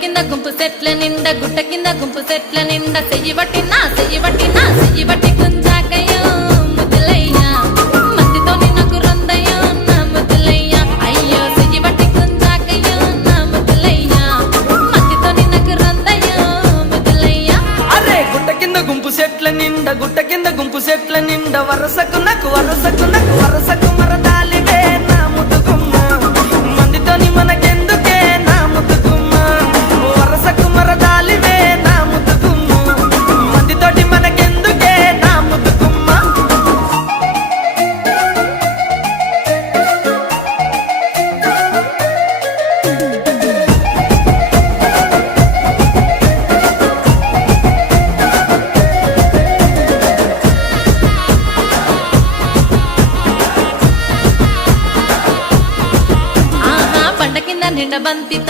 కింద గుంపు సెట్ల నిండా గుట్ట కింద గుంపు సెట్ల నిండా చెయ్యి బట్టి గుంజాకయ్యో ముద్దులయ్యా మందితో నాకు రొందయ్యో నా ముద్దులయ్యా అయ్యో చెయ్యి బట్టి గుంజాకయ్యో నా ముద్దులయ్యా మందితో నాకు రొందయ్యో ముద్దులయ్యా. అరే గుట్ట కింద గుంపు సెట్ల నిండా వరసకు మరదాలివే నా ముద్దుగుమ్మ మందితోని మనకెందుకే నా ముద్దుగుమ్మ వరసకు మరదాలివే నా ముద్దుగుమ్మ మందితోటి మనకెందుకే నా ముద్దుగుమ్మ. ఆహా పంట కింద నిండా బంతితో